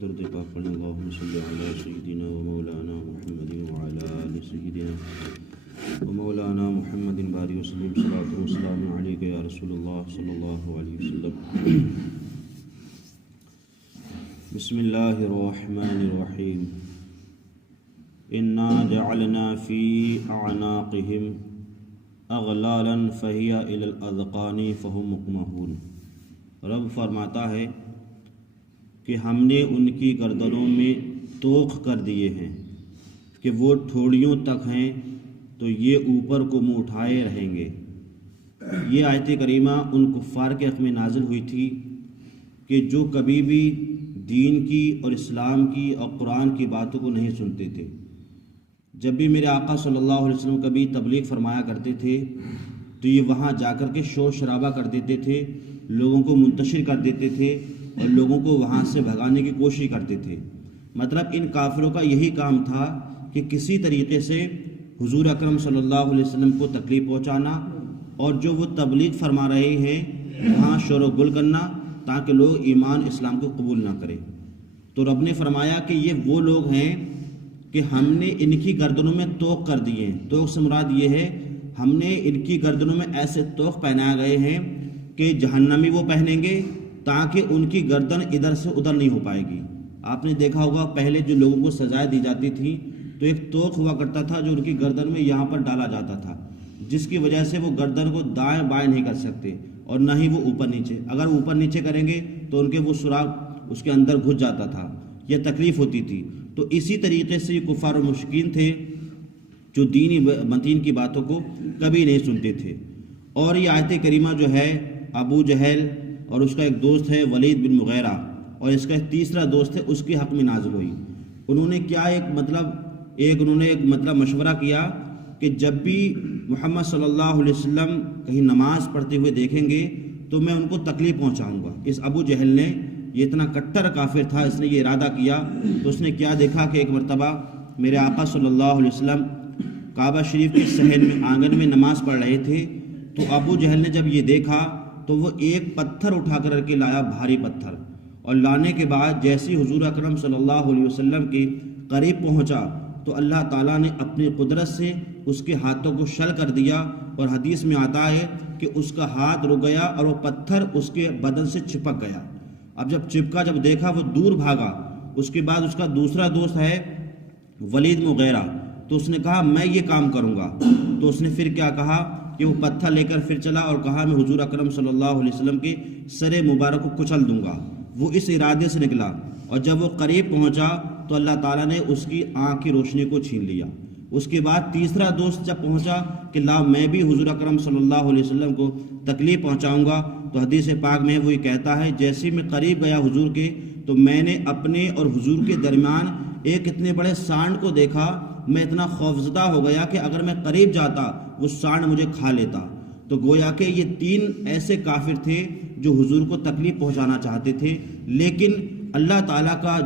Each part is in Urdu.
درود پاک پڑھیں اللہم صلی علی سیدنا و مولانا محمد وعلی آل سیدنا و مولانا محمد باری وسلم صلاۃ و سلام علیک یا رسول اللہ صلی اللہ علیہ وسلم۔ بسم اللہ الرحمن الرحیم۔ انا جعلنا فی اعناقہم اغلالا فہی الی الاذقان فہم مقمحون۔ رب فرماتا ہے کہ ہم نے ان کی گردنوں میں توق کر دیے ہیں کہ وہ ٹھوڑیوں تک ہیں تو یہ اوپر کو منہ اٹھائے رہیں گے۔ یہ آیت کریمہ ان کفار کے حق میں نازل ہوئی تھی کہ جو کبھی بھی دین کی اور اسلام کی اور قرآن کی باتوں کو نہیں سنتے تھے۔ جب بھی میرے آقا صلی اللہ علیہ وسلم کبھی تبلیغ فرمایا کرتے تھے تو یہ وہاں جا کر کے شور شرابہ کر دیتے تھے، لوگوں کو منتشر کر دیتے تھے اور لوگوں کو وہاں سے بھگانے کی کوشش کرتے تھے۔ مطلب ان کافروں کا یہی کام تھا کہ کسی طریقے سے حضور اکرم صلی اللہ علیہ وسلم کو تکلیف پہنچانا اور جو وہ تبلیغ فرما رہے ہیں وہاں شور و گل کرنا تاکہ لوگ ایمان اسلام کو قبول نہ کریں۔ تو رب نے فرمایا کہ یہ وہ لوگ ہیں کہ ہم نے ان کی گردنوں میں توق کر دیے ہیں۔ توق سے مراد یہ ہے ہم نے ان کی گردنوں میں ایسے توق پہنائے گئے ہیں کہ جہنمی وہ پہنیں گے تاکہ ان کی گردن ادھر سے ادھر نہیں ہو پائے گی۔ آپ نے دیکھا ہوگا پہلے جو لوگوں کو سزائیں دی جاتی تھی تو ایک توق ہوا کرتا تھا جو ان کی گردن میں یہاں پر ڈالا جاتا تھا، جس کی وجہ سے وہ گردن کو دائیں بائیں نہیں کر سکتے اور نہ ہی وہ اوپر نیچے۔ اگر اوپر نیچے کریں گے تو ان کے وہ سراغ اس کے اندر گھس جاتا تھا، یہ تکلیف ہوتی تھی۔ تو اسی طریقے سے یہ کفار و مشرکین تھے جو دینی متین کی باتوں کو کبھی نہیں سنتے تھے۔ اور یہ آیت کریمہ جو ہے ابو جہل اور اس کا ایک دوست ہے ولید بن مغیرہ اور اس کا ایک تیسرا دوست ہے، اس کے حق میں نازل ہوئی۔ انہوں نے کیا ایک مشورہ کیا کہ جب بھی محمد صلی اللہ علیہ وسلم کہیں نماز پڑھتے ہوئے دیکھیں گے تو میں ان کو تکلیف پہنچاؤں گا۔ اس ابو جہل نے، یہ اتنا کٹر کافر تھا، اس نے یہ ارادہ کیا تو اس نے کیا دیکھا کہ ایک مرتبہ میرے آقا صلی اللہ علیہ وسلم کعبہ شریف کے صحن میں آنگن میں نماز پڑھ رہے تھے تو ابو جہل نے جب یہ دیکھا تو وہ ایک پتھر اٹھا کر کے لایا، بھاری پتھر، اور لانے کے بعد جیسے حضور اکرم صلی اللہ علیہ وسلم کے قریب پہنچا تو اللہ تعالیٰ نے اپنی قدرت سے اس کے ہاتھوں کو شل کر دیا اور حدیث میں آتا ہے کہ اس کا ہاتھ رک گیا اور وہ پتھر اس کے بدن سے چپک گیا۔ اب جب چپکا، جب دیکھا وہ دور بھاگا۔ اس کے بعد اس کا دوسرا دوست ہے ولید مغیرہ، تو اس نے کہا میں یہ کام کروں گا۔ تو اس نے پھر کیا کہا کہ وہ پتھر لے کر پھر چلا اور کہا میں حضور اکرم صلی اللہ علیہ وسلم کے سر مبارک کو کچل دوں گا۔ وہ اس ارادے سے نکلا اور جب وہ قریب پہنچا تو اللہ تعالیٰ نے اس کی آنکھ کی روشنی کو چھین لیا۔ اس کے بعد تیسرا دوست جب پہنچا کہ لا میں بھی حضور اکرم صلی اللہ علیہ وسلم کو تکلیف پہنچاؤں گا، تو حدیث پاک میں وہ یہ کہتا ہے جیسے میں قریب گیا حضور کے تو میں نے اپنے اور حضور کے درمیان ایک اتنے بڑے سانڈ کو دیکھا، میں اتنا خوفزدہ ہو گیا کہ اگر میں قریب جاتا وہ سانڈ مجھے کھا لیتا۔ تو گویا کہ یہ تین ایسے کافر تھے جو حضور کو تکلیف پہنچانا چاہتے تھے، لیکن اللہ تعالیٰ کا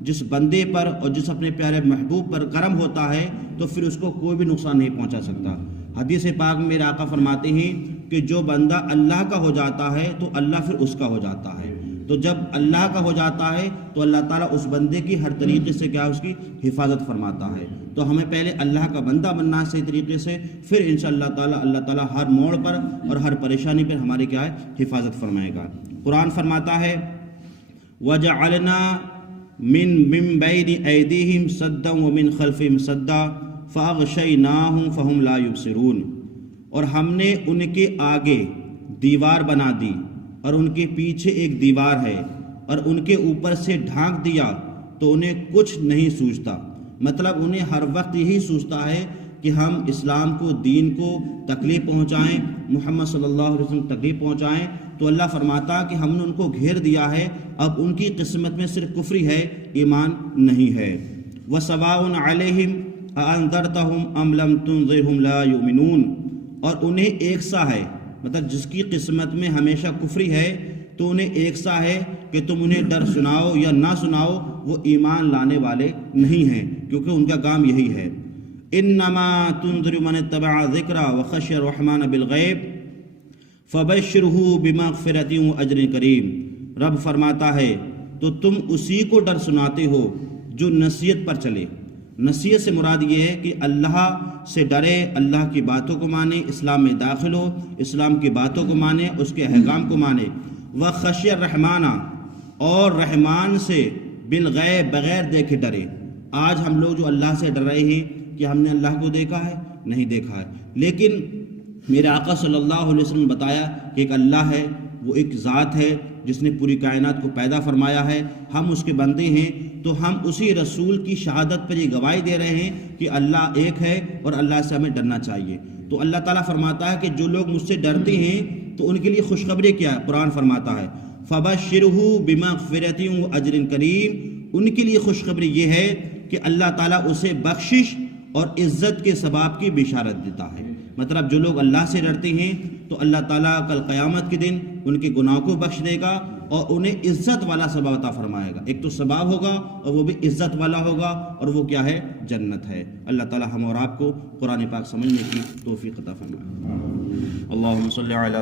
جس بندے پر اور جس اپنے پیارے محبوب پر کرم ہوتا ہے تو پھر اس کو کوئی بھی نقصان نہیں پہنچا سکتا۔ حدیث پاک میں میرے آقا فرماتے ہیں کہ جو بندہ اللہ کا ہو جاتا ہے تو اللہ پھر اس کا ہو جاتا ہے۔ تو جب اللہ کا ہو جاتا ہے تو اللہ تعالیٰ اس بندے کی ہر طریقے سے کیا اس کی حفاظت فرماتا ہے۔ تو ہمیں پہلے اللہ کا بندہ بننا ہے صحیح طریقے سے، پھر انشاءاللہ تعالیٰ اللہ تعالیٰ ہر موڑ پر اور ہر پریشانی پر ہماری کیا ہے حفاظت فرمائے گا۔ قرآن فرماتا ہے وَجَعَلْنَا مِن بَيْنِ أَيْدِيهِمْ سَدًّا وَمِنْ خَلْفِهِمْ سَدًّا فَأَغْشَيْنَاهُمْ فَهُمْ لَا يُبْصِرُونَ۔ اور ہم نے ان کے آگے دیوار بنا دی اور ان کے پیچھے ایک دیوار ہے اور ان کے اوپر سے ڈھانک دیا تو انہیں کچھ نہیں سوچتا۔ مطلب انہیں ہر وقت یہی سوچتا ہے کہ ہم اسلام کو، دین کو تکلیف پہنچائیں، محمد صلی اللہ علیہ وسلم تکلیف پہنچائیں۔ تو اللہ فرماتا کہ ہم نے ان کو گھیر دیا ہے، اب ان کی قسمت میں صرف کفری ہے، ایمان نہیں ہے۔ وَسَوَاءٌ عَلَيْهِمْ أَأَنذَرْتَهُمْ أَمْ لَمْ تُنذِرْهُمْ لَا يُؤْمِنُونَ۔ اور انہیں ایک سا ہے، مطلب جس کی قسمت میں ہمیشہ کفری ہے تو انہیں ایک سا ہے کہ تم انہیں ڈر سناؤ یا نہ سناؤ، وہ ایمان لانے والے نہیں ہیں، کیونکہ ان کا کام یہی ہے۔ إِنَّمَا تُنذِرُ مَنِ اتَّبَعَ الذِّكْرَ وَخَشِيَ الرَّحْمَنَ بِالْغَيْبِ فَبَشِّرْهُ بِمَغْفِرَةٍ وَأَجْرٍ كَرِيمٍ۔ رب فرماتا ہے تو تم اسی کو ڈر سناتے ہو جو نصیحت پر چلے۔ نصیحت سے مراد یہ ہے کہ اللہ سے ڈرے، اللہ کی باتوں کو مانے، اسلام میں داخل ہو، اسلام کی باتوں کو مانے، اس کے احکام کو مانے۔ وخشی الرحمٰن، اور رحمان سے بالغیب بغیر دیکھے ڈرے۔ آج ہم لوگ جو اللہ سے ڈر رہے ہیں کہ ہم نے اللہ کو دیکھا ہے؟ نہیں دیکھا ہے، لیکن میرے آقا صلی اللہ علیہ وسلم نے بتایا کہ ایک اللہ ہے، وہ ایک ذات ہے جس نے پوری کائنات کو پیدا فرمایا ہے، ہم اس کے بندے ہیں، تو ہم اسی رسول کی شہادت پر یہ گواہی دے رہے ہیں کہ اللہ ایک ہے اور اللہ سے ہمیں ڈرنا چاہیے۔ تو اللہ تعالیٰ فرماتا ہے کہ جو لوگ مجھ سے ڈرتے ہیں تو ان کے لیے خوشخبری کیا ہے؟ قرآن فرماتا ہے فَبَشِّرْهُ بِمَغْفِرَةٍ وَأَجْرٍ کریم، ان کے لیے خوشخبری یہ ہے کہ اللہ تعالیٰ اسے بخشش اور عزت کے ثواب کی بشارت دیتا ہے۔ مطلب جو لوگ اللہ سے ڈرتے ہیں تو اللہ تعالیٰ کل قیامت کے دن ان کے گناہوں کو بخش دے گا اور انہیں عزت والا ثواب عطا فرمائے گا۔ ایک تو ثواب ہوگا اور وہ بھی عزت والا ہوگا، اور وہ کیا ہے؟ جنت ہے۔ اللہ تعالیٰ ہم اور آپ کو قرآن پاک سمجھنے کی توفیق عطا فرمائے۔ اللہم صلی علی